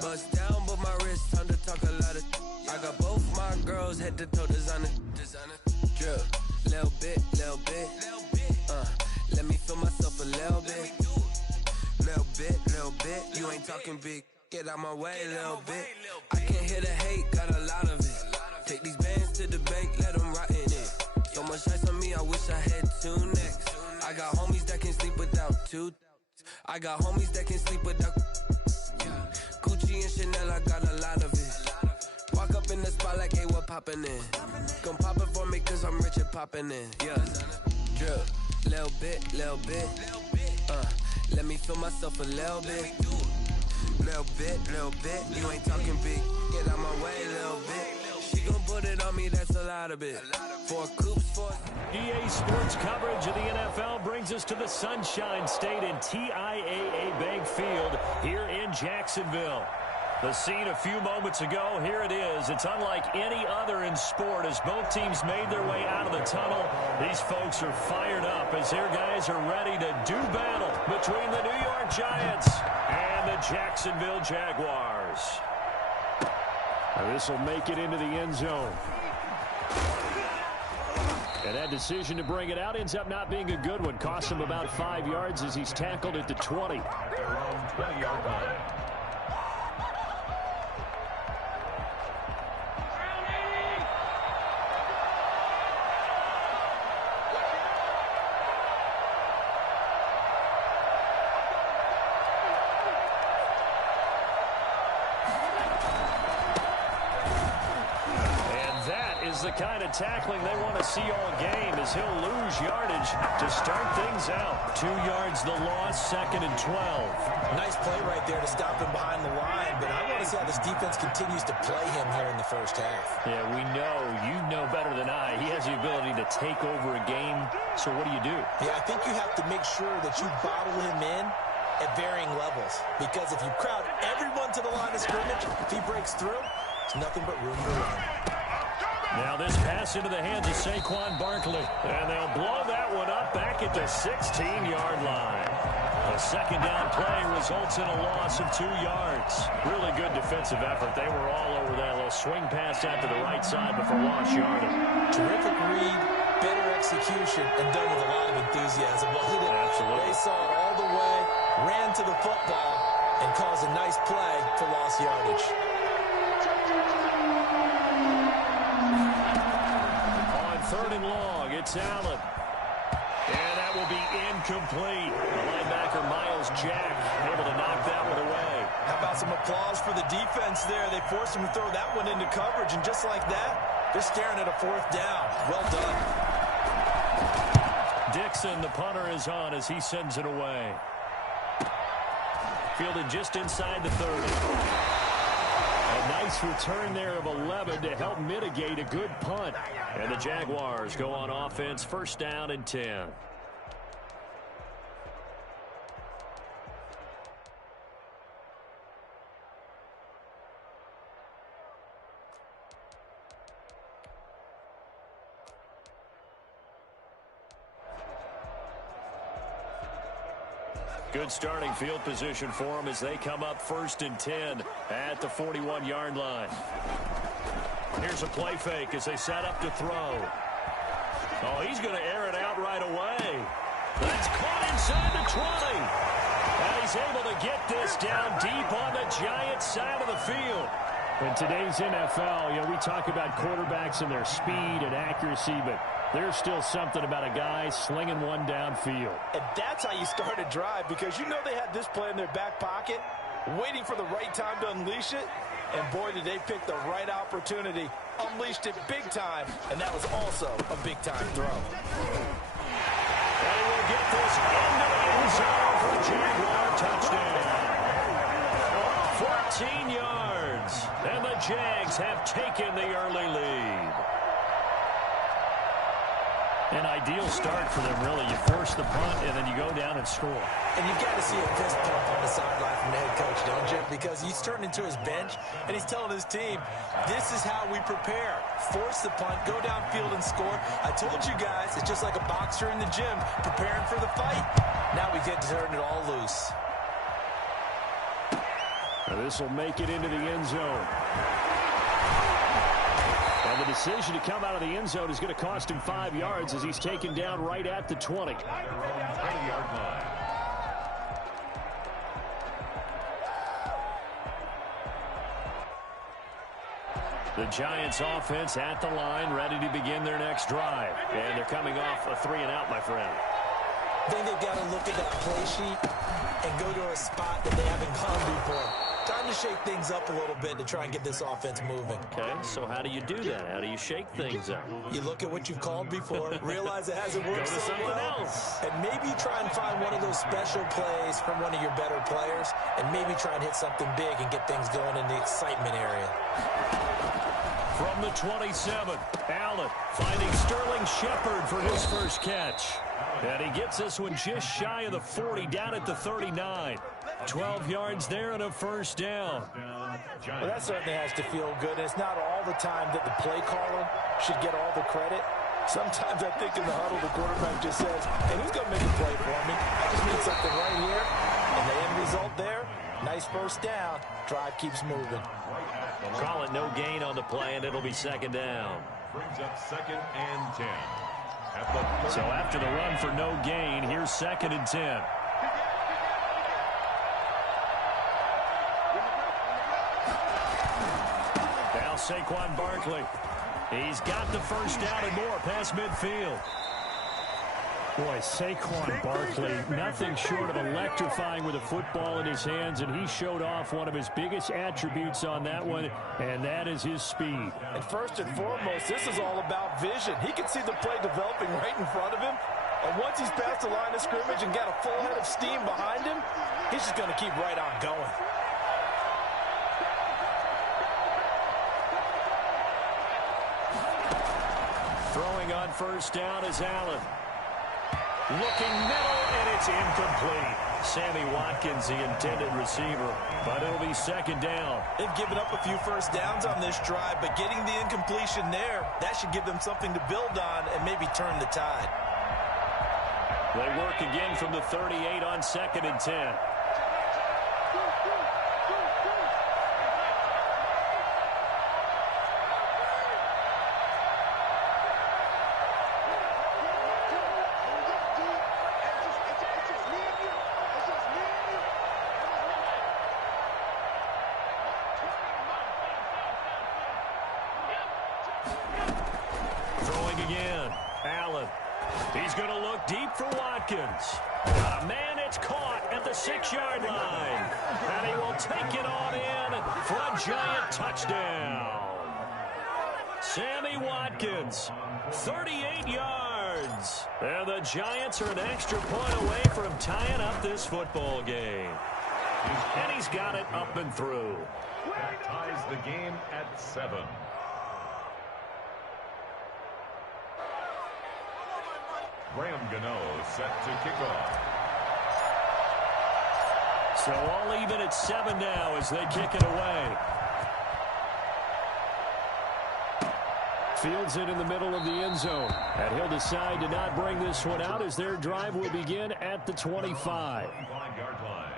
Bust down, but my wrist time to talk a lot of. I got both my girls head to toe designer. Drip, little bit. Let me feel myself a little bit. Little bit. You ain't talking big. Get out my way, little bit. I can't hear the hate, got a lot of it. Take these bands to the bank, let them rot in it. So much ice on me, I wish I had 2 necks. I got homies that can sleep without 2. I got homies that can sleep without. Gucci and Chanel, I got a lot of it. Walk up in the spot like, hey, what poppin' in? Gon' pop it for me, cause I'm rich and poppin' in. Yeah, drip, little bit. Let me feel myself a little bit. Little bit. You ain't talking big. Get out my way, little bit. She gon' put it on me, that's a lot of it. 4 coops, 4. EA Sports coverage of the NFL brings us to the Sunshine State in TIAA Bank Field here in Jacksonville. The scene a few moments ago, here it is. It's unlike any other in sport as both teams made their way out of the tunnel. These folks are fired up as their guys are ready to do battle between the New York Giants and the Jacksonville Jaguars. This will make it into the end zone. And that decision to bring it out ends up not being a good one. Costs him about 5 yards as he's tackled at the 20. Their own 20-yard line. The kind of tackling they want to see all game as he'll lose yardage to start things out. 2 yards the loss, 2nd and 12. Nice play right there to stop him behind the line, but I want to see how this defense continues to play him here in the first half. Yeah, we know, you know better than I, he has the ability to take over a game, so what do? Yeah, I think you have to make sure that you bottle him in at varying levels, because if you crowd everyone to the line of scrimmage, if he breaks through, it's nothing but room to run. Now this pass into the hands of Saquon Barkley. And they'll blow that one up back at the 16-yard line. A second down play results in a loss of 2 yards. Really good defensive effort. They were all over that little swing pass out to the right side before launch yardage. Terrific read, better execution, and done with a lot of enthusiasm. Absolutely. They saw it all the way, ran to the football, and caused a nice play for lost yardage. Third and long, it's Allen. And that will be incomplete. The linebacker, Miles Jack, able to knock that one away. How about some applause for the defense there? They forced him to throw that one into coverage, and just like that, they're staring at a 4th down. Well done. Dixon, the punter, is on as he sends it away. Fielded just inside the 30. A nice return there of 11 to help mitigate a good punt. And the Jaguars go on offense, 1st down and 10. Good starting field position for them as they come up 1st and 10 at the 41-yard line. Here's a play fake as they set up to throw. Oh, he's going to air it out right away. That's caught inside the 20. And he's able to get this down deep on the Giants side of the field. In today's NFL, we talk about quarterbacks and their speed and accuracy, but there's still something about a guy slinging one downfield. And that's how you start a drive, because you know they had this play in their back pocket, waiting for the right time to unleash it. And boy, did they pick the right opportunity. Unleashed it big time, and that was also a big-time throw. And he will get this into the end zone for a Jaguar touchdown. 14 yards, and the Jags have taken the early lead. An ideal start for them, really. You force the punt, and then you go down and score. And you've got to see a fist pump on the sideline from the head coach, don't you? Because he's turned into his bench, and he's telling his team, this is how we prepare. Force the punt, go downfield and score. I told you guys, it's just like a boxer in the gym preparing for the fight. Now we get to turn it all loose. This will make it into the end zone. And the decision to come out of the end zone is going to cost him 5 yards as he's taken down right at the 20. 20-yard line. The Giants offense at the line, ready to begin their next drive. And they're coming off a 3-and-out, my friend. I think they've got to look at that play sheet and go to a spot that they haven't gone before. Time to shake things up a little bit to try and get this offense moving. Okay, so how do you do that? How do you shake things up? You look at what you've called before, realize it hasn't worked Go to something else. and maybe try and find one of those special plays from one of your better players, and maybe try and hit something big and get things going in the excitement area. From the 27, Allen finding Sterling Shepard for his first catch. And he gets this one just shy of the 40, down at the 39. 12 yards there and a first down. Well, that certainly has to feel good. It's not all the time that the play caller should get all the credit. Sometimes I think in the huddle, the quarterback just says, hey, who's going to make a play for me? I just need something right here. And the end result there, nice first down. Drive keeps moving. Call it no gain on the play, and it'll be second down. Brings up 2nd and 10. So after the run for no gain, here's 2nd and 10. Now Saquon Barkley. He's got the first down and more past midfield. Boy, Saquon Barkley, nothing short of electrifying with a football in his hands, and he showed off one of his biggest attributes on that one, and that is his speed. And first and foremost, this is all about vision. He can see the play developing right in front of him, and once he's past the line of scrimmage and got a full head of steam behind him, he's just going to keep right on going. Throwing on first down is Allen. Looking middle, and it's incomplete. Sammy Watkins, the intended receiver, but it'll be second down. They've given up a few first downs on this drive, but getting the incompletion there, that should give them something to build on and maybe turn the tide. They work again from the 38 on 2nd and 10. He's going to look deep for Watkins. Got a man, it's caught at the 6-yard line. And he will take it on in for a giant touchdown. Sammy Watkins, 38 yards. And the Giants are an extra point away from tying up this football game. And he's got it up and through. That ties the game at 7. Graham Gano set to kick off. So all even at 7 now as they kick it away. Fields it in the middle of the end zone. And he'll decide to not bring this one out as their drive will begin at the 25. 5-yard line.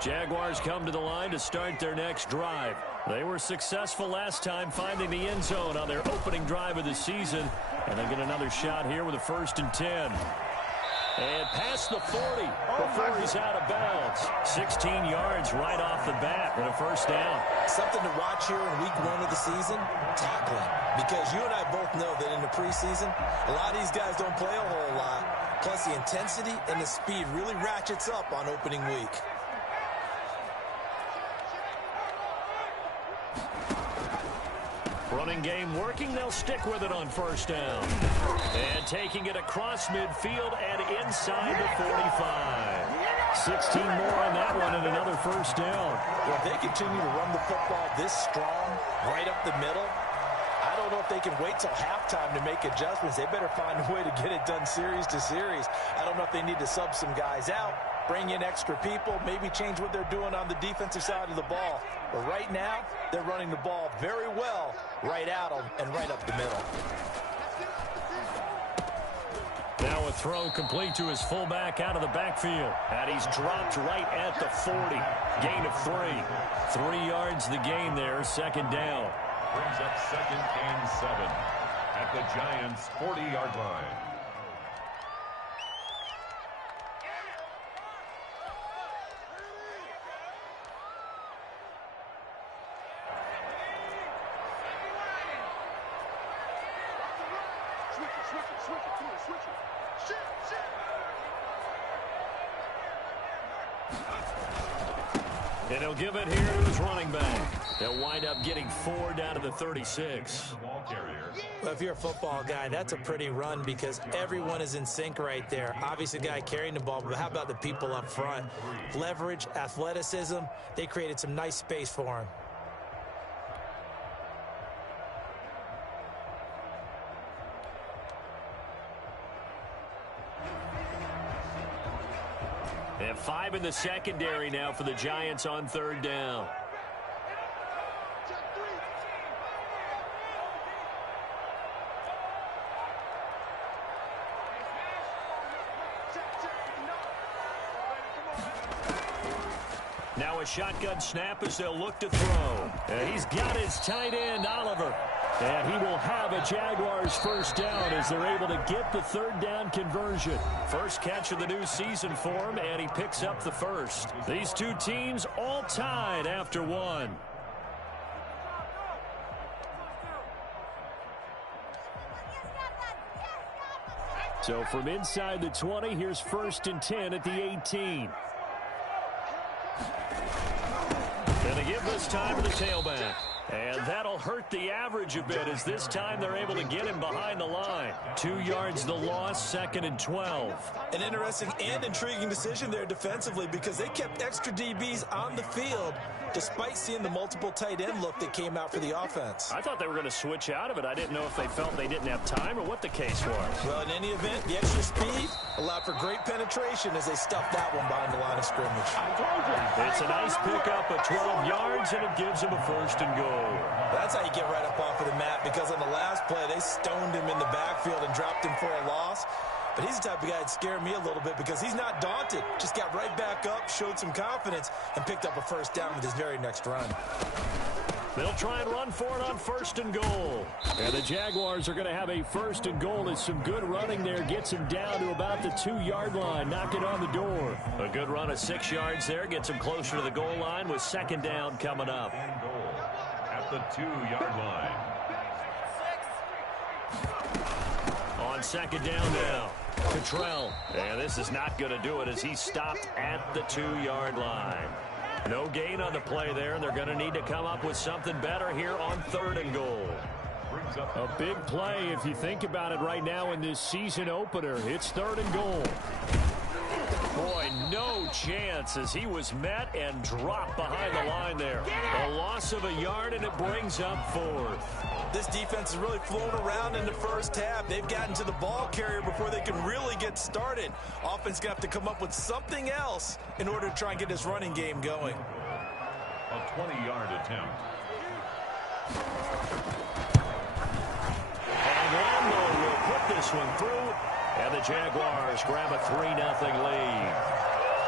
Jaguars come to the line to start their next drive. They were successful last time finding the end zone on their opening drive of the season. And they get another shot here with a 1st and 10. And past the 40 before he's out of bounds. 16 yards right off the bat and a first down. Something to watch here in week 1 of the season, tackling. Because you and I both know that in the preseason, a lot of these guys don't play a whole lot. Plus the intensity and the speed really ratchets up on opening week. Running game working, they'll stick with it on first down. And taking it across midfield and inside the 45. 16 more on that one and another first down. Well, if they continue to run the football this strong, right up the middle, I don't know if they can wait till halftime to make adjustments. They better find a way to get it done series to series. I don't know if they need to sub some guys out bring in extra people, maybe change what they're doing on the defensive side of the ball. But right now, they're running the ball very well right at them and right up the middle. Now a throw complete to his fullback out of the backfield. And he's dropped right at the 40. Gain of 3. 3 yards the gain there, second down. Brings up 2nd and 7 at the Giants' 40-yard line. And he'll give it here to his running back. They'll wind up getting 4 down to the 36. Well, if you're a football guy, that's a pretty run because everyone is in sync right there. Obviously, the guy carrying the ball, but how about the people up front? Leverage, athleticism, they created some nice space for him. They have 5 in the secondary now for the Giants on 3rd down. Now a shotgun snap as they'll look to throw. And he's got his tight end, Oliver. And he will have a Jaguars first down as they're able to get the 3rd down conversion. First catch of the new season for him, and he picks up the first. These two teams all tied after 1. So from inside the 20, here's 1st and 10 at the 18. And they give this time to the tailback. And that'll hurt the average a bit as this time they're able to get him behind the line. 2 yards the loss, 2nd and 12. An interesting and intriguing decision there defensively because they kept extra DBs on the field despite seeing the multiple tight end look that came out for the offense. I thought they were going to switch out of it. I didn't know if they felt they didn't have time or what the case was. Well, in any event, the extra speed allowed for great penetration as they stuffed that one behind the line of scrimmage. It's a nice pickup of 12 yards, and it gives them a 1st and goal. That's how you get right up off of the mat because on the last play, they stoned him in the backfield and dropped him for a loss. But he's the type of guy that scared me a little bit because he's not daunted. Just got right back up, showed some confidence, and picked up a 1st down with his very next run. They'll try and run for it on 1st and goal. And the Jaguars are going to have a 1st and goal as some good running there gets him down to about the 2-yard line. Knock it on the door. A good run of 6 yards there gets him closer to the goal line with 2nd down coming up. At the 2-yard line. On 2nd down now. Cottrell. And this is not going to do it as he stopped at the 2-yard line. No gain on the play there, and they're going to need to come up with something better here on 3rd and goal. A big play if you think about it right now in this season opener. It's 3rd and goal. Boy, no chance as he was met and dropped behind the line there. A loss of a yard, and it brings up 4th. This defense has really flown around in the first half. They've gotten to the ball carrier before they can really get started. Offense going to have to come up with something else in order to try and get this running game going. A 20-yard attempt. And Lambo will put this one through, and the Jaguars grab a 3-0 lead.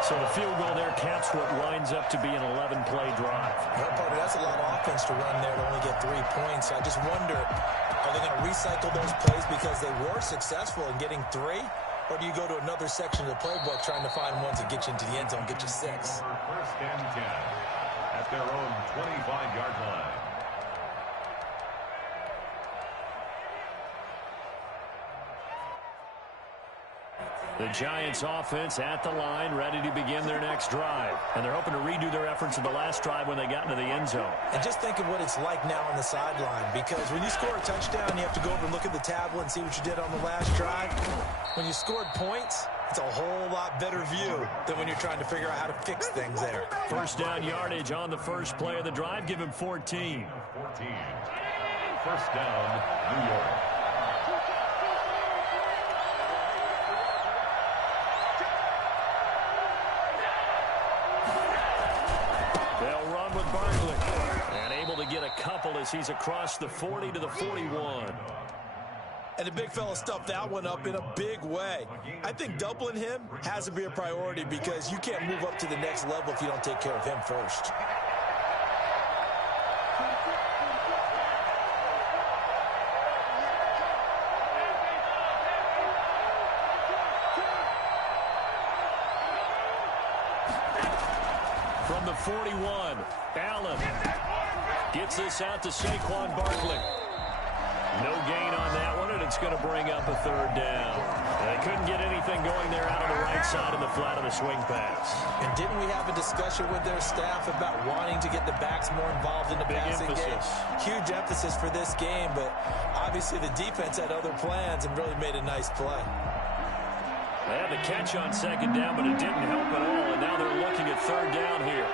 So the field goal there caps what winds up to be an 11-play drive. Well, partner, that's a lot of offense to run there to only get 3 points. I just wonder, are they going to recycle those plays because they were successful in getting 3? Or do you go to another section of the playbook trying to find ones that get you into the end zone, get you 6? 1st and 10 at their own 25-yard line. The Giants offense at the line, ready to begin their next drive. And they're hoping to redo their efforts in the last drive when they got into the end zone. And just think of what it's like now on the sideline, because when you score a touchdown, you have to go over and look at the tablet and see what you did on the last drive. When you scored points, it's a whole lot better view than when you're trying to figure out how to fix things there. 1st down yardage on the first play of the drive. Give him 14. 1st down, New York. as he's across the 40 to the 41. And the big fella stuffed that one up in a big way. I think doubling him has to be a priority because you can't move up to the next level if you don't take care of him first. From the 41, Allen gets this out to Saquon Barkley. No gain on that one, and it's going to bring up a third down. They couldn't get anything going there out on the right side in the flat of the swing pass. And didn't we have a discussion with their staff about wanting to get the backs more involved in the passing game? Huge emphasis for this game, but obviously the defense had other plans and really made a nice play. They had the catch on second down, but it didn't help at all, and now they're looking at third down here.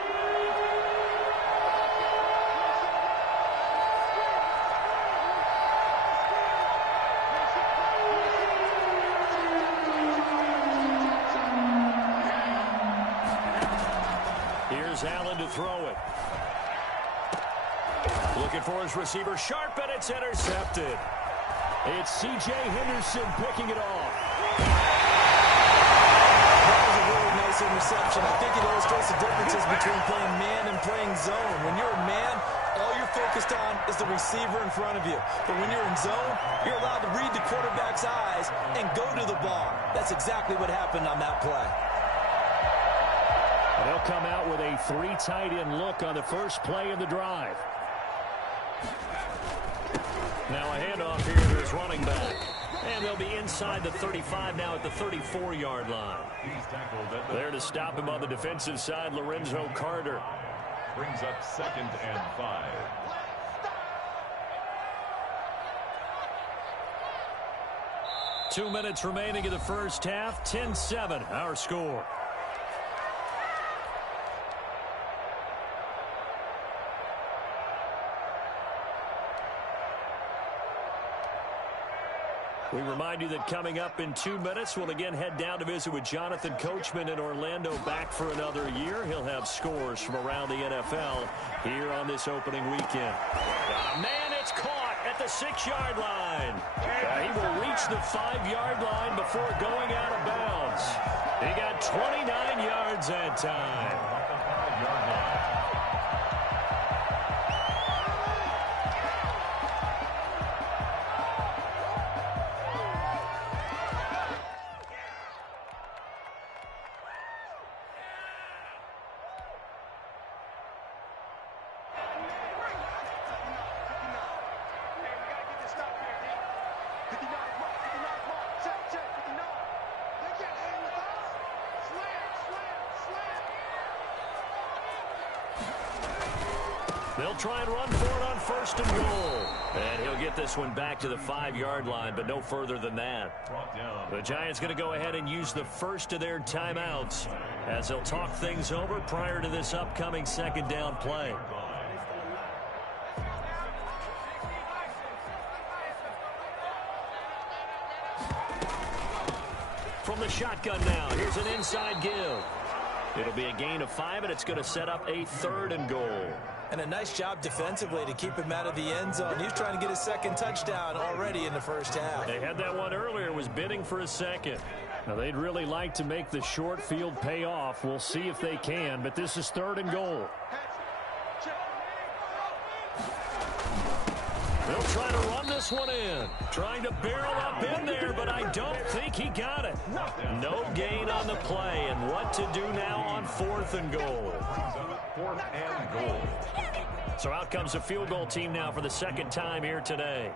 Here's Allen to throw it. Looking for his receiver, sharp, and it's intercepted. It's C.J. Henderson picking it off. That was a really nice interception. I think it illustrates the differences between playing man and playing zone. When you're a man, all you're focused on is the receiver in front of you. But when you're in zone, you're allowed to read the quarterback's eyes and go to the ball. That's exactly what happened on that play. And they'll come out with a 3 tight end look on the first play of the drive. Now a handoff here to his running back. And they'll be inside the 35 now at the 34-yard line. There to stop him on the defensive side, Lorenzo Carter. Brings up 2nd and 5. Two minutes remaining in the first half. 10-7, our score. We remind you that coming up in 2 minutes, we'll again head down to visit with Jonathan Coachman in Orlando, back for another year. He'll have scores from around the NFL here on this opening weekend. Man, it's caught at the 6-yard line. He will reach the 5-yard line before going out of bounds. He got 29 yards that time. They'll try and run for it on 1st and goal. And he'll get this one back to the 5-yard line, but no further than that. The Giants going to go ahead and use the first of their timeouts as they'll talk things over prior to this upcoming 2nd down play. From the shotgun now, here's an inside give. It'll be a gain of 5, and it's going to set up a 3rd and goal. And a nice job defensively to keep him out of the end zone. He was trying to get his 2nd touchdown already in the first half. They had that one earlier, was bidding for a 2nd. Now, they'd really like to make the short field pay off. We'll see if they can, but this is 3rd and goal. They'll try to run this one in. Trying to barrel up in there, but I don't think he got it. No gain on the play, and what to do now on 4th and goal. 4th and goal. So out comes the field goal team now for the 2nd time here today.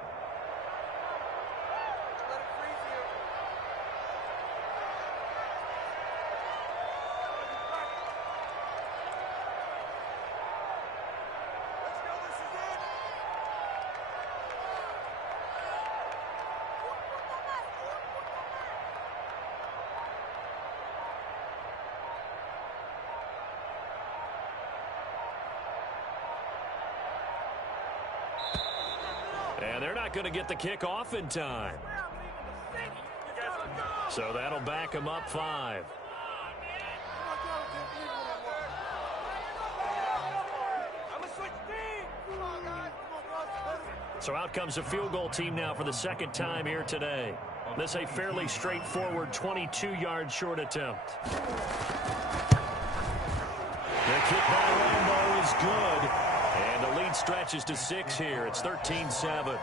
And they're not going to get the kick off in time. So that'll back them up 5. So out comes a field goal team now for the second time here today. This a fairly straightforward 22-yard short attempt. The kick by Rambo is good. And the lead stretches to 6 here. It's 13-7.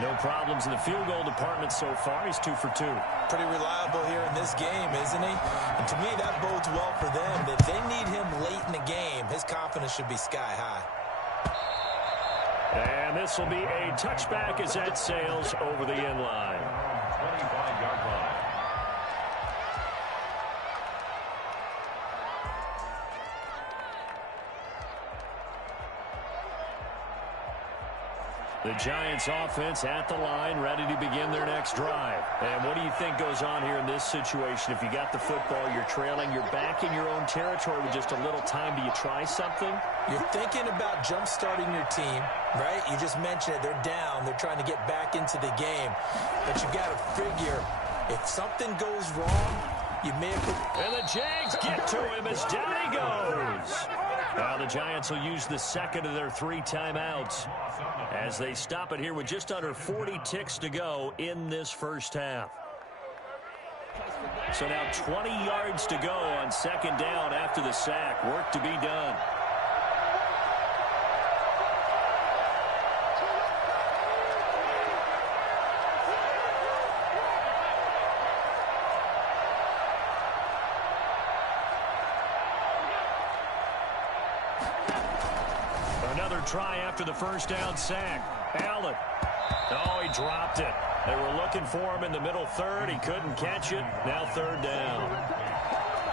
No problems in the field goal department so far. He's 2 for 2. Pretty reliable here in this game, isn't he? And to me, that bodes well for them. If they need him late in the game, his confidence should be sky high. And this will be a touchback as that sails over the end line. 25-yard line. The Giants offense at the line, ready to begin their next drive. And what do you think goes on here in this situation? If you got the football, you're trailing, you're back in your own territory with just a little time. Do you try something? You're thinking about jump-starting your team, right? You just mentioned it. They're down. They're trying to get back into the game. But you got to figure, if something goes wrong, you may have... And the Jags get to him as down he goes. Now the Giants will use the second of their 3 timeouts as they stop it here with just under 40 ticks to go in this first half. So now 20 yards to go on second down after the sack. Work to be done. Try after the first down sack. Allen. Oh, he dropped it. They were looking for him in the middle third. He couldn't catch it. Now third down.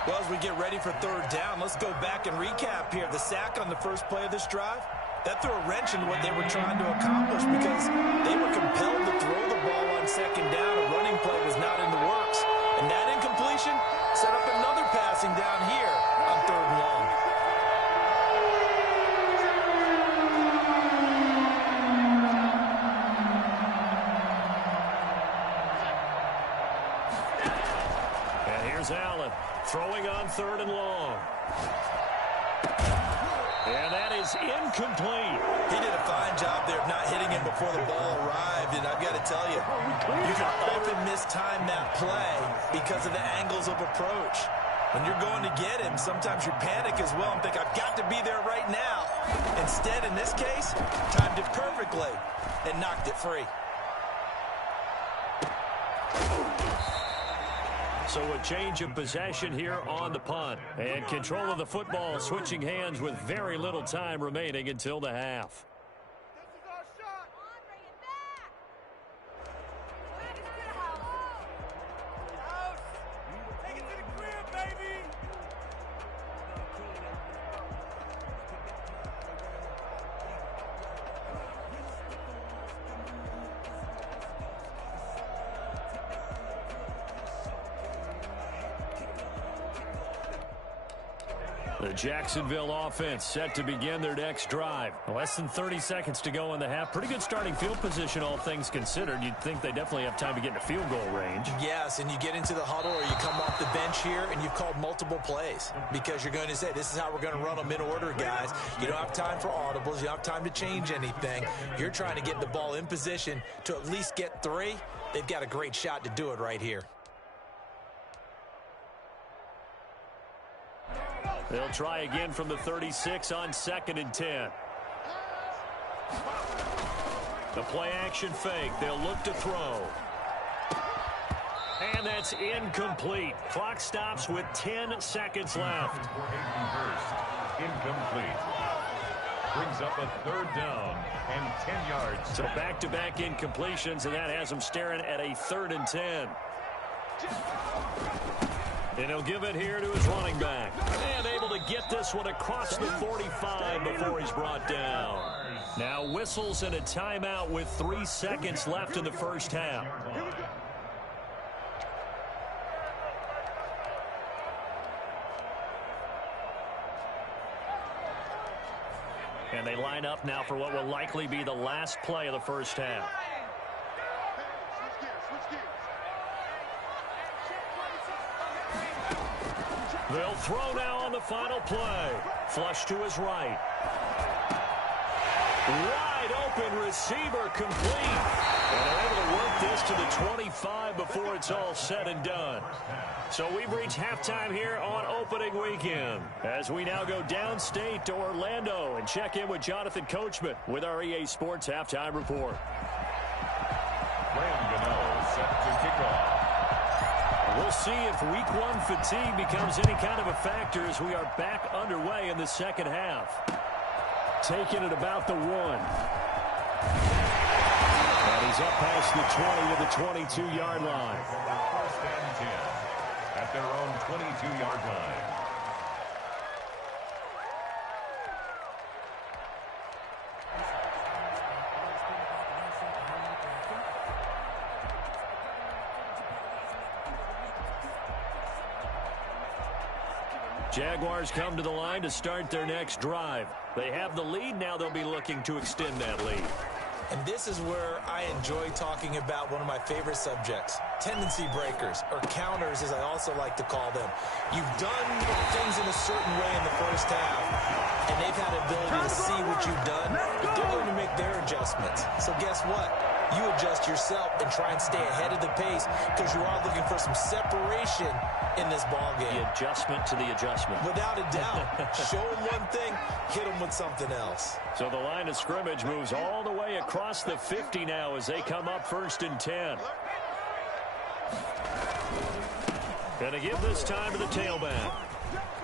Well, as we get ready for third down, let's go back and recap here. The sack on the first play of this drive, that threw a wrench into what they were trying to accomplish because they were compelled to throw the ball on second down. A running play was not in the works. And that incompletion set up another passing down here on third and long. Allen throwing on third and long. And that is incomplete. He did a fine job there of not hitting him before the ball arrived. And I've got to tell you, you can often mistime that play because of the angles of approach. When you're going to get him, sometimes you panic as well and think, I've got to be there right now. Instead, in this case, timed it perfectly and knocked it free. So a change of possession here on the punt. And control of the football switching hands with very little time remaining until the half. This is our shot. Come on, bring it back. Flag is to the house. House. Take it to the crib, baby. The Jacksonville offense set to begin their next drive. Less than 30 seconds to go in the half. Pretty good starting field position, all things considered. You'd think they definitely have time to get into field goal range. Yes, and you get into the huddle or you come off the bench here and you've called multiple plays because you're going to say, this is how we're going to run them in order, guys. You don't have time for audibles. You don't have time to change anything. You're trying to get the ball in position to at least get 3. They've got a great shot to do it right here. They'll try again from the 36 on 2nd and 10. The play action fake. They'll look to throw. And that's incomplete. Clock stops with 10 seconds left. Incomplete. Brings up a third down and 10 yards. So back-to-back incompletions, and that has them staring at a 3rd and 10. And he'll give it here to his running back. And able to get this one across the 45 before he's brought down. Now whistles and a timeout with 3 seconds left in the first half. And they line up now for what will likely be the last play of the first half. They'll throw now on the final play. Flush to his right. Wide open receiver complete. And they're able to work this to the 25 before it's all said and done. So we've reached halftime here on opening weekend, as we now go downstate to Orlando and check in with Jonathan Coachman with our EA Sports Halftime Report. Graham Gano set to kick off. We'll see if week one fatigue becomes any kind of a factor as we are back underway in the second half. Taking it about the 1. And he's up past the 20 to the 22-yard line. First and 10 at their own 22-yard line. Jaguars come to the line to start their next drive. They have the lead. Now they'll be looking to extend that lead. And this is where I enjoy talking about one of my favorite subjects, tendency breakers, or counters as I also like to call them. You've done things in a certain way in the first half, and they've had the ability to see what you've done, but they're going to make their adjustments. So guess what? You adjust yourself and try and stay ahead of the pace because you are looking for some separation in this ball game. The adjustment to the adjustment. Without a doubt. Show them one thing, hit them with something else. So the line of scrimmage moves all the way across the 50 now as they come up first and 10. Going to give this time to the tailback.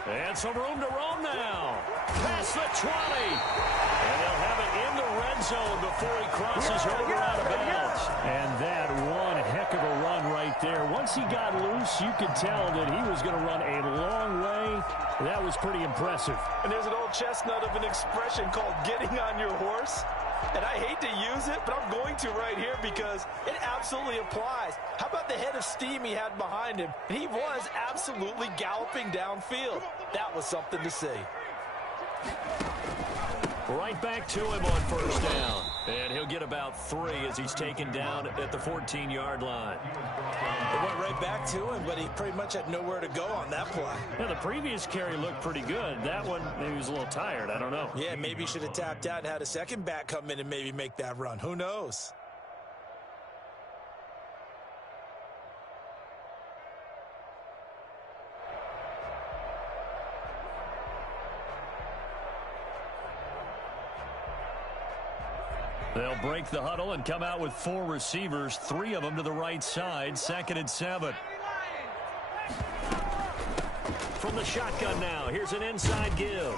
And some room to roam now. Past the 20. And they'll have it in the red zone before he crosses over out of bounds. And that one heck of a run right there. Once he got loose, you could tell that he was going to run a long way. That was pretty impressive. And there's an old chestnut of an expression called getting on your horse. And I hate to use it, but I'm going to right here because it absolutely applies. How about the head of steam he had behind him? He was absolutely galloping downfield. That was something to see. Right back to him on first down. And he'll get about 3 as he's taken down at the 14-yard line. It went right back to him, but he pretty much had nowhere to go on that play. Yeah, the previous carry looked pretty good. That one, maybe he was a little tired. I don't know. Yeah, maybe he should have tapped out and had a second back come in and maybe make that run. Who knows? They'll break the huddle and come out with 4 receivers, 3 of them to the right side, 2nd and 7. From the shotgun now, here's an inside give.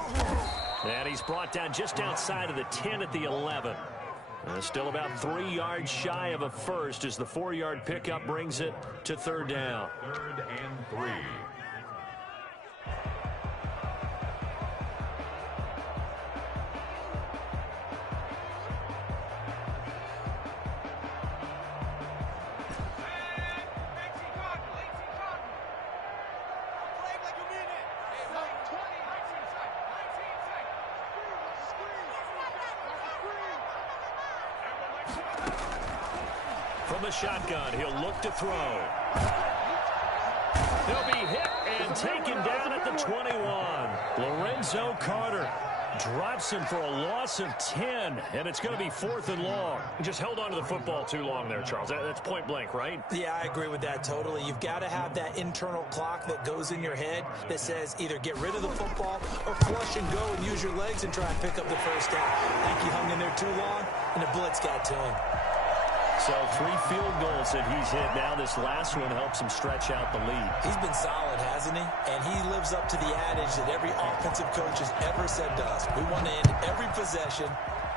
And he's brought down just outside of the 10 at the 11. Still about 3 yards shy of a first as the 4-yard pickup brings it to 3rd down. 3rd and 3. From the shotgun, he'll look to throw. He'll be hit and taken down at the 21. Lorenzo Carter drops him for a loss of 10, and it's going to be 4th and long. He just held on to the football too long there, Charles. That's point blank, right? Yeah, I agree with that totally. You've got to have that internal clock that goes in your head that says either get rid of the football or flush and go and use your legs and try and pick up the first down. I think he hung in there too long, and the blitz got to him. So 3 field goals that he's hit. Now this last one helps him stretch out the lead. He's been solid, hasn't he? And he lives up to the adage that every offensive coach has ever said to us. We want to end every possession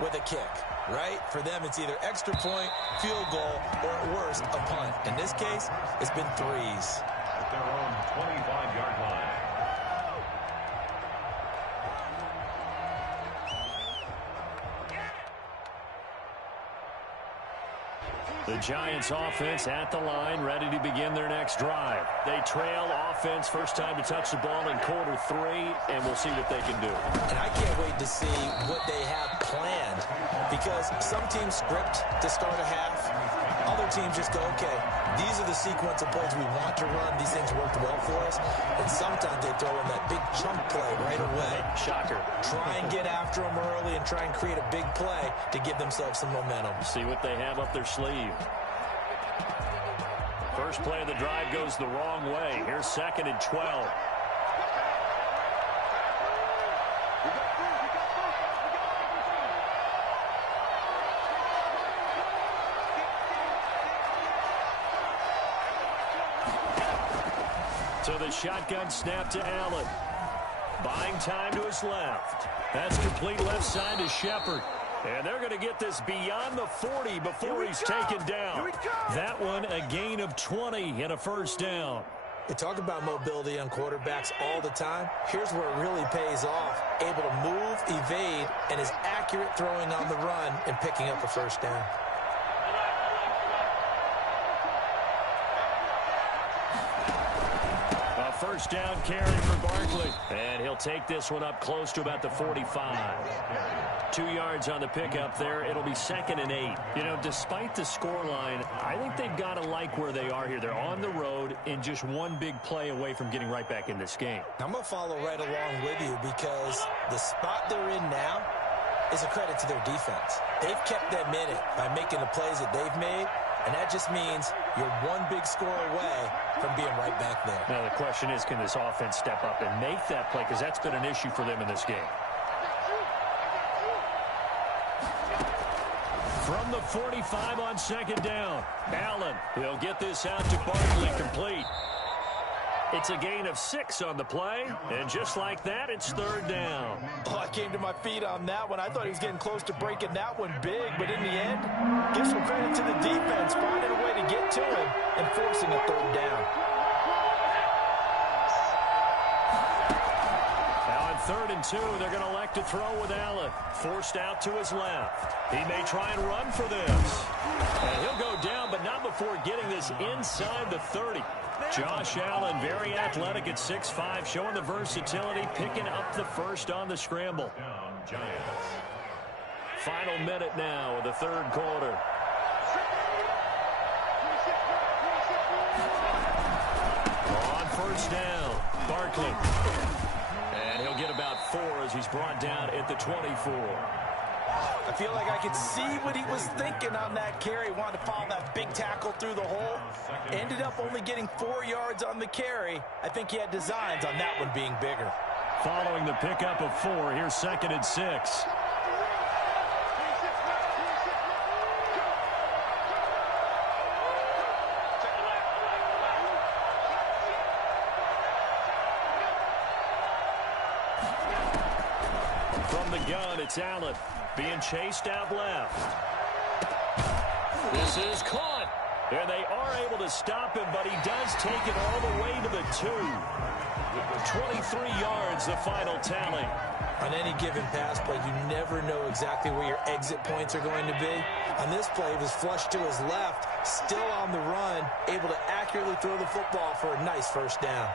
with a kick, right? For them, it's either extra point, field goal, or at worst, a punt. In this case, it's been 3s. At their own 25-yard line. The Giants offense at the line, ready to begin their next drive. They trail offense, first time to touch the ball in quarter 3, and we'll see what they can do. And I can't wait to see what they have planned, because some teams script to start a half, Other teams just go, okay, these are the sequence of plays we want to run. These things worked well for us. And sometimes they throw in that big chunk play right away. Shocker. Try and get after them early and try and create a big play to give themselves some momentum. See what they have up their sleeve. First play of the drive goes the wrong way. Here's 2nd and 12. So the shotgun snap to Allen. Buying time to his left. That's complete left side to Shepard. And they're going to get this beyond the 40 before he's taken down. That one a gain of 20 and a first down. They talk about mobility on quarterbacks all the time. Here's where it really pays off. Able to move, evade, and is accurate throwing on the run and picking up a first down. First down carry for Barkley. And he'll take this one up close to about the 45. 2 yards on the pickup there. It'll be 2nd and 8. You know, despite the scoreline, I think they've got to like where they are here. They're on the road and just one big play away from getting right back in this game. I'm going to follow right along with you because the spot they're in now is a credit to their defense. They've kept them in it by making the plays that they've made. And that just means you're one big score away from being right back there. Now the question is, can this offense step up and make that play? Because that's been an issue for them in this game. From the 45 on 2nd down. Allen, he'll get this out to Barkley, complete. It's a gain of 6 on the play, and just like that, it's 3rd down. Oh, I came to my feet on that one. I thought he was getting close to breaking that one big, but in the end, give some credit to the defense, finding a way to get to him and forcing a 3rd down. Now on 3rd and 2, they're going to elect to throw with Allen. Forced out to his left. He may try and run for this. And he'll go down, but not before getting this inside the 30. Josh Allen, very athletic at 6'5", showing the versatility, picking up the first on the scramble. Final minute now of the 3rd quarter. On 1st down, Barkley. And he'll get about 4 as he's brought down at the 24. I feel like I could see what he was thinking on that carry. Wanted to follow that big tackle through the hole. Ended up only getting 4 yards on the carry. I think he had designs on that one being bigger. Following the pickup of 4, here's 2nd and 6. From the gun, it's Allen. Being chased out left. This is caught. And they are able to stop him, but he does take it all the way to the 2. 23 yards, the final tally. On any given pass play, you never know exactly where your exit points are going to be. On this play, he was flushed to his left, still on the run, able to accurately throw the football for a nice first down.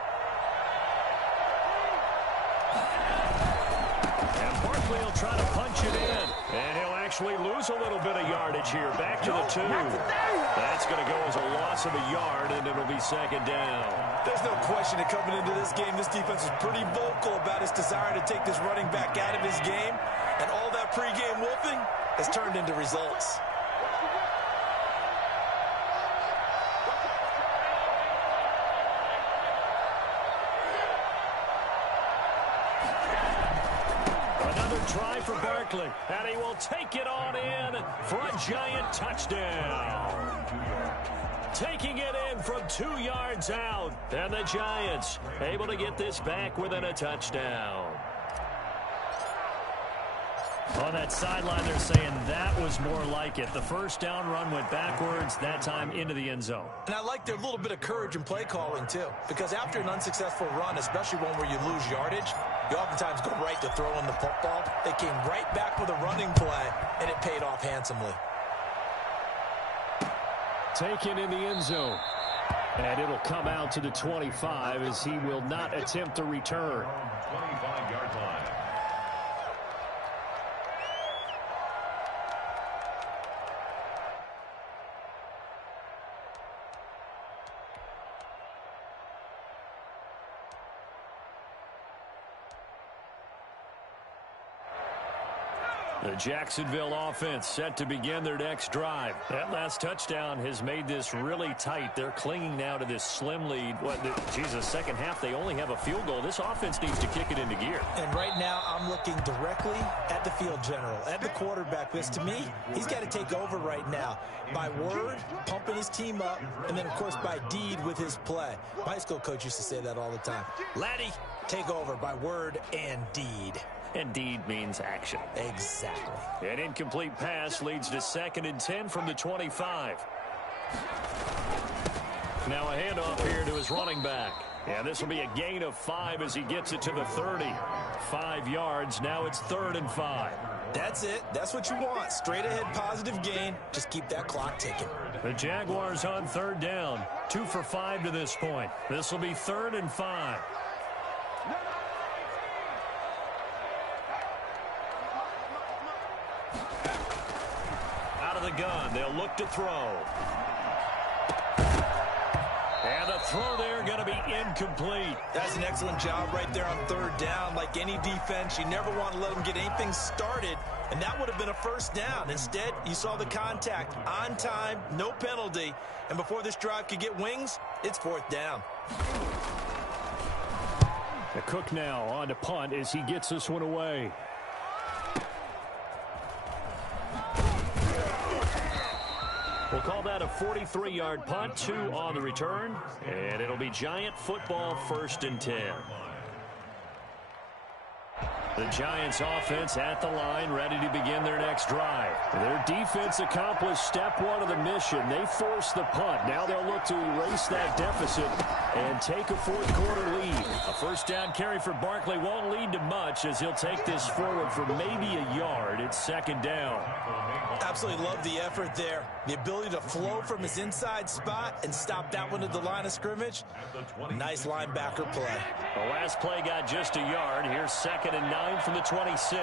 Barkley will try to punch it in, and he'll actually lose a little bit of yardage here. Back to the 2. That's going to go as a loss of a yard, and it'll be 2nd down. There's no question that coming into this game, this defense is pretty vocal about its desire to take this running back out of his game, and all that pregame wolfing has turned into results. Try for Barkley, and he will take it on in for a giant touchdown. Taking it in from 2 yards out, and the Giants able to get this back within a touchdown. On that sideline, they're saying that was more like it. The first down run went backwards, that time into the end zone. And I like their little bit of courage in play calling, too. Because after an unsuccessful run, especially one where you lose yardage, you oftentimes go right to throwing the football. They came right back with a running play, and it paid off handsomely. Taken in the end zone. And it'll come out to the 25 as he will not attempt to return. 25-yard line. The Jacksonville offense set to begin their next drive. That last touchdown has made this really tight. They're clinging now to this slim lead. Second half, they only have a field goal. This offense needs to kick it into gear. And right now, I'm looking directly at the field general, at the quarterback. Because to me, he's got to take over right now. By word, pumping his team up, and then, of course, by deed with his play. My high school coach used to say that all the time. Laddie, take over by word and deed. And deed means action. Exactly. An incomplete pass leads to 2nd and 10 from the 25. Now a handoff here to his running back. And this will be a gain of 5 as he gets it to the 30. 5 yards. Now it's 3rd and 5. That's it. That's what you want. Straight ahead positive gain. Just keep that clock ticking. The Jaguars on 3rd down. 2 for 5 to this point. This will be 3rd and 5. Out of the gun. They'll look to throw. And the throw there going to be incomplete. That's an excellent job right there on 3rd down. Like any defense, you never want to let them get anything started, and that would have been a 1st down. Instead, you saw the contact on time, no penalty, and before this drive could get wings, it's 4th down. The Cook now on to punt as he gets this one away. We'll call that a 43-yard punt, 2 on the return, and it'll be Giant football 1st and 10. The Giants offense at the line, ready to begin their next drive. Their defense accomplished step 1 of the mission. They forced the punt. Now they'll look to erase that deficit and take a 4th quarter lead. A 1st down carry for Barkley won't lead to much as he'll take this forward for maybe a yard. It's 2nd down. Absolutely love the effort there. The ability to flow from his inside spot and stop that one at the line of scrimmage. Nice linebacker play. The last play got just a yard. Here's 2nd and 9 from the 26.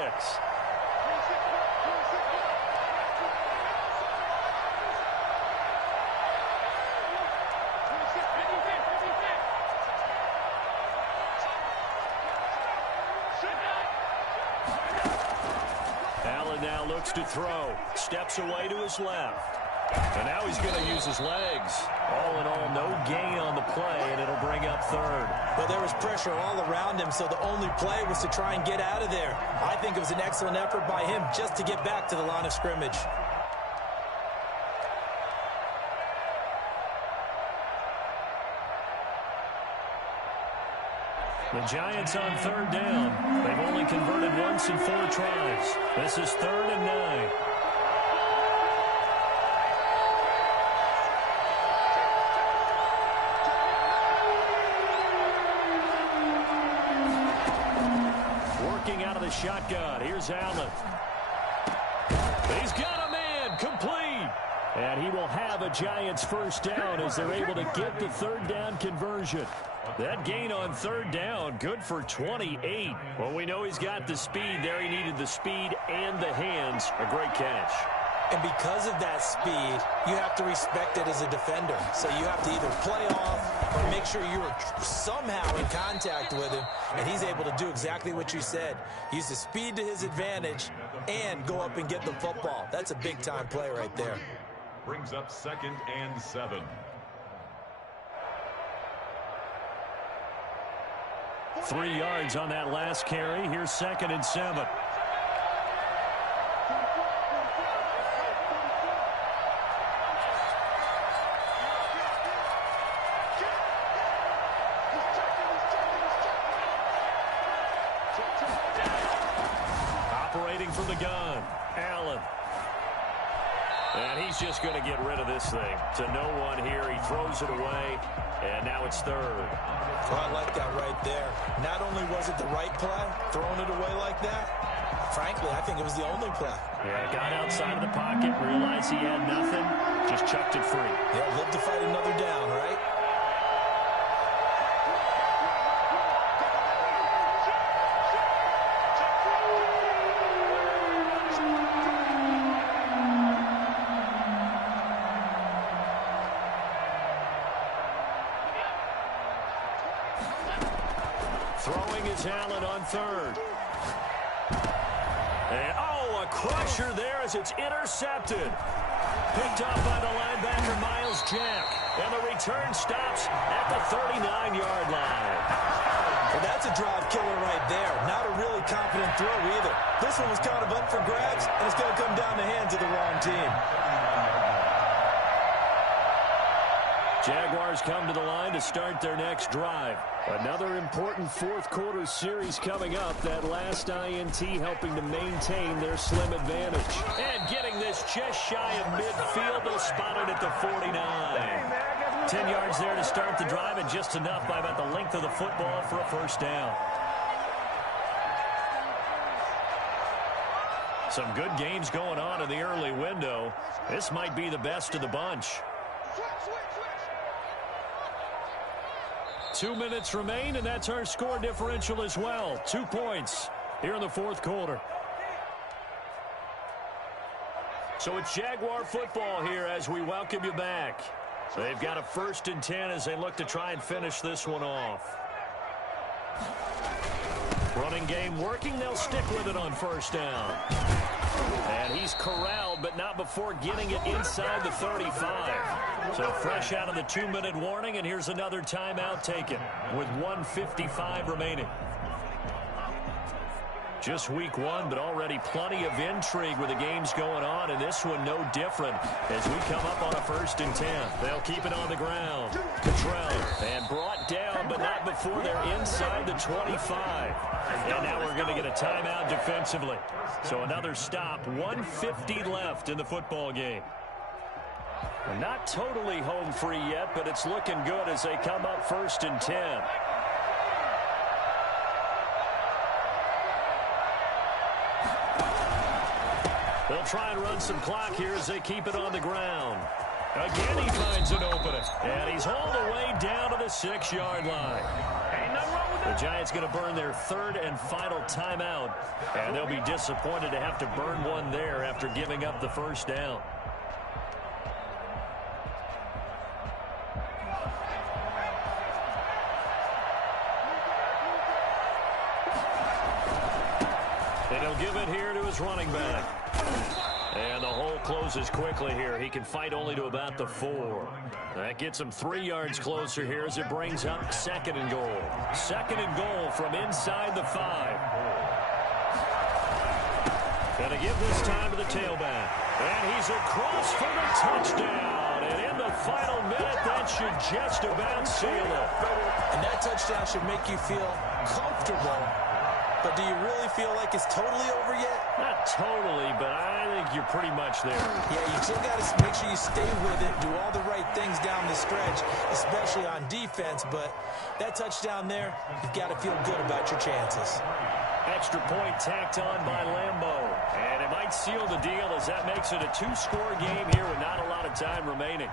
Allen now looks to throw. Steps away to his left. And now he's going to use his legs. All in all, no gain on the play, and it'll bring up 3rd. Well, there was pressure all around him, so the only play was to try and get out of there. I think it was an excellent effort by him just to get back to the line of scrimmage. The Giants on 3rd down. They've only converted once in 4 tries. This is 3rd and 9. Working out of the shotgun. Here's Allen. He's got a man. Complete. And he will have a Giants 1st down as they're able to get the 3rd down conversion. That gain on 3rd down, good for 28. Well, we know he's got the speed there. He needed the speed and the hands. A great catch. And because of that speed, you have to respect it as a defender. So you have to either play off or make sure you're somehow in contact with him. And he's able to do exactly what you said. Use the speed to his advantage and go up and get the football. That's a big-time play right there. Brings up 2nd and 7. 3 yards on that last carry. Here's 2nd and 7. Operating from the gun, Allen. And he's just going to get rid of this thing. To no one here. He throws it away, and now it's 3rd. Well, I like that right there. Not only was it the right play, throwing it away like that, frankly, I think it was the only play. Yeah, got outside of the pocket, realized he had nothing, just chucked it free. Yeah, live to fight another down, right? Throwing is Allen on 3rd. And, a crusher there as it's intercepted. Picked up by the linebacker, Miles Jack. And the return stops at the 39-yard line. Well, that's a drive killer right there. Not a really confident throw either. This one was kind of up for grabs, and it's going to come down the hands of the wrong team. Jaguars come to the line to start their next drive. Another important fourth-quarter series coming up. That last INT helping to maintain their slim advantage. And getting this just shy of midfield. They'll spot it at the 49. 10 yards there to start the drive, and just enough by about the length of the football for a first down. Some good games going on in the early window. This might be the best of the bunch. 2 minutes remain, and that's our score differential as well. 2 points here in the fourth quarter. So it's Jaguar football here as we welcome you back. They've got a 1st and 10 as they look to try and finish this one off. Running game working. They'll stick with it on first down. And he's corralled, but not before getting it inside the 35. So fresh out of the 2-minute warning, and here's another timeout taken with 1:55 remaining. Just week one, but already plenty of intrigue with the games going on, and this one no different as we come up on a 1st and 10. They'll keep it on the ground. Cottrell, and brought down, but not before they're inside the 25. And now we're going to get a timeout defensively. So another stop, 1:50 left in the football game. We're not totally home free yet, but it's looking good as they come up 1st and 10. They'll try and run some clock here as they keep it on the ground. Again, he finds an opening. And he's hauled away down to the 6-yard line. The Giants going to burn their 3rd and final timeout. And they'll be disappointed to have to burn one there after giving up the first down. And he'll give it here to his running back. And the hole closes quickly here. He can fight only to about the 4. That gets him 3 yards closer here as it brings up 2nd and goal. 2nd and goal from inside the 5. Gonna give this time to the tailback. And he's across for the touchdown. And in the final minute, that should just about seal it. And that touchdown should make you feel comfortable. But do you really feel like it's totally over yet? Not totally, but I think you're pretty much there. Yeah, you still got to make sure you stay with it, do all the right things down the stretch, especially on defense. But that touchdown there, you've got to feel good about your chances. Extra point tacked on by Lambeau. And it might seal the deal as that makes it a 2-score game here with not a lot of time remaining.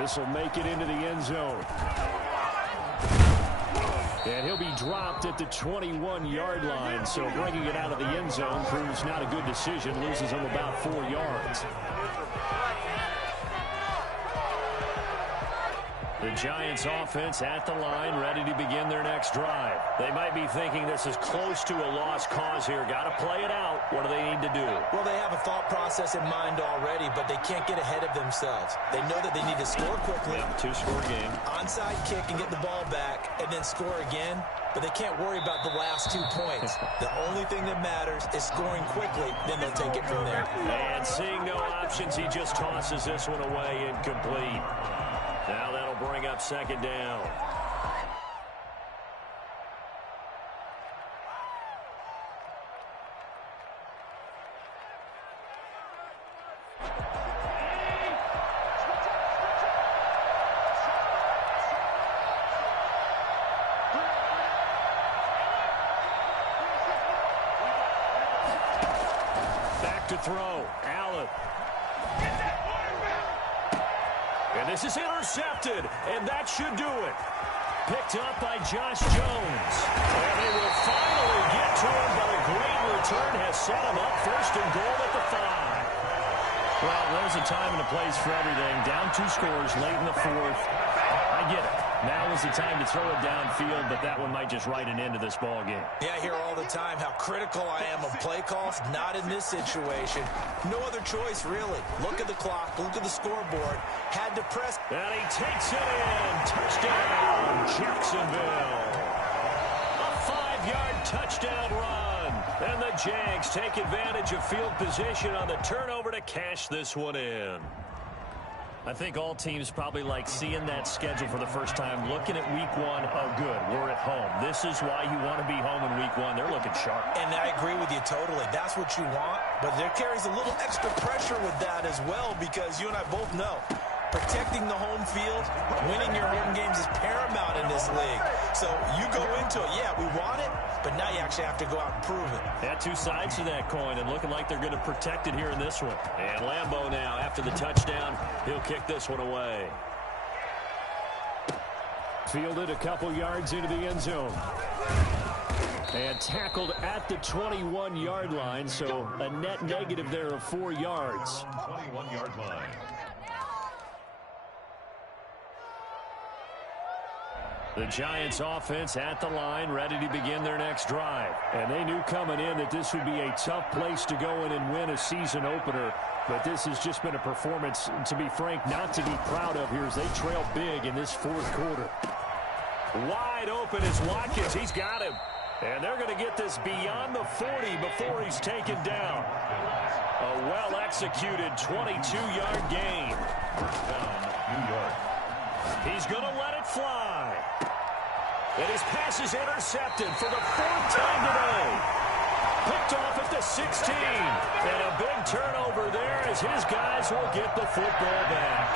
This will make it into the end zone. And he'll be dropped at the 21-yard line, so bringing it out of the end zone proves not a good decision, loses him about 4 yards. The Giants offense at the line, ready to begin their next drive. They might be thinking this is close to a lost cause here. Got to play it out. What do they need to do? Well, they have a thought process in mind already, but they can't get ahead of themselves. They know that they need to score quickly. Yep, 2-score game. Onside kick and get the ball back, and then score again. But they can't worry about the last 2 points. The only thing that matters is scoring quickly. Then they'll take it from there. And seeing no options, he just tosses this one away incomplete. Now that'll bring up 2nd down. Back to throw. Allen. And this is intercepted, and that should do it. Picked up by Josh Jones. And they will finally get to him, but a great return has set him up 1st and goal at the 5. Well, there's a time and a place for everything. Down 2 scores late in the 4th. I get it. Now is the time to throw it downfield, but that one might just write an end to this ball game. Yeah, I hear all the time how critical I am of play calls. Not in this situation. No other choice, really. Look at the clock. Look at the scoreboard. Had to press. And he takes it in. Touchdown, Jacksonville. A 5-yard touchdown run. And the Jags take advantage of field position on the turnover to cash this one in. I think all teams probably like seeing that schedule for the first time, looking at week one. Oh, good, we're at home. This is why you want to be home in week one. They're looking sharp. And I agree with you totally. That's what you want, but there carries a little extra pressure with that as well, because you and I both know protecting the home field, winning your home games is paramount in this league. So you go into it, yeah, we want it, but now you actually have to go out and prove it. Yeah, two sides to that coin, and looking like they're going to protect it here in this one. And Lambeau now, after the touchdown, he'll kick this one away. Fielded a couple yards into the end zone. And tackled at the 21-yard line, so a net negative there of 4 yards. 21-yard line. The Giants offense at the line, ready to begin their next drive. And they knew coming in that this would be a tough place to go in and win a season opener. But this has just been a performance, to be frank, not to be proud of here as they trail big in this fourth quarter. Wide open is Watkins. He's got him. And they're going to get this beyond the 40 before he's taken down. A well-executed 22-yard gain. Down, New York. He's going to let it fly. And his pass is intercepted for the 4th time today. Picked off at the 16. And a big turnover there as his guys will get the football back.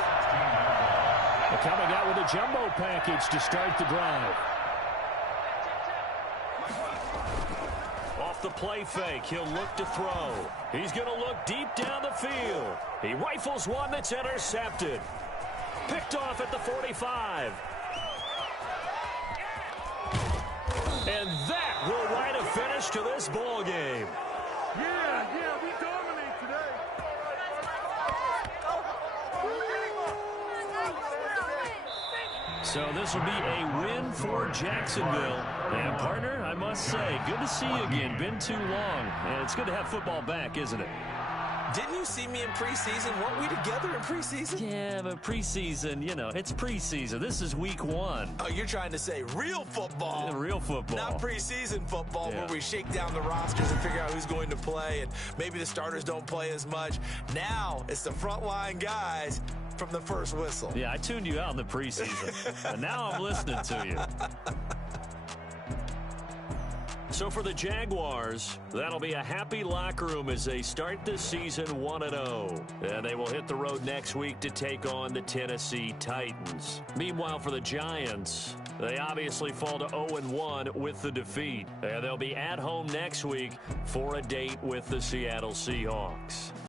They're coming out with a jumbo package to start the drive. Off the play fake, he'll look to throw. He's going to look deep down the field. He rifles one that's intercepted. Picked off at the 45. And that will write a finish to this ball game. Yeah, we dominate today. So this will be a win for Jacksonville. And, partner, I must say, good to see you again. Been too long. And it's good to have football back, isn't it? Didn't you see me in preseason? Weren't we together in preseason? Yeah, but preseason, you know, it's preseason. This is week one. Oh, you're trying to say real football. Yeah, real football. Not preseason football, Yeah. where we shake down the rosters and figure out who's going to play, and maybe the starters don't play as much. Now it's the frontline guys from the first whistle. Yeah, I tuned you out in the preseason. And now I'm listening to you. So for the Jaguars, that'll be a happy locker room as they start this season 1-0. And they will hit the road next week to take on the Tennessee Titans. Meanwhile, for the Giants, they obviously fall to 0-1 with the defeat. And they'll be at home next week for a date with the Seattle Seahawks.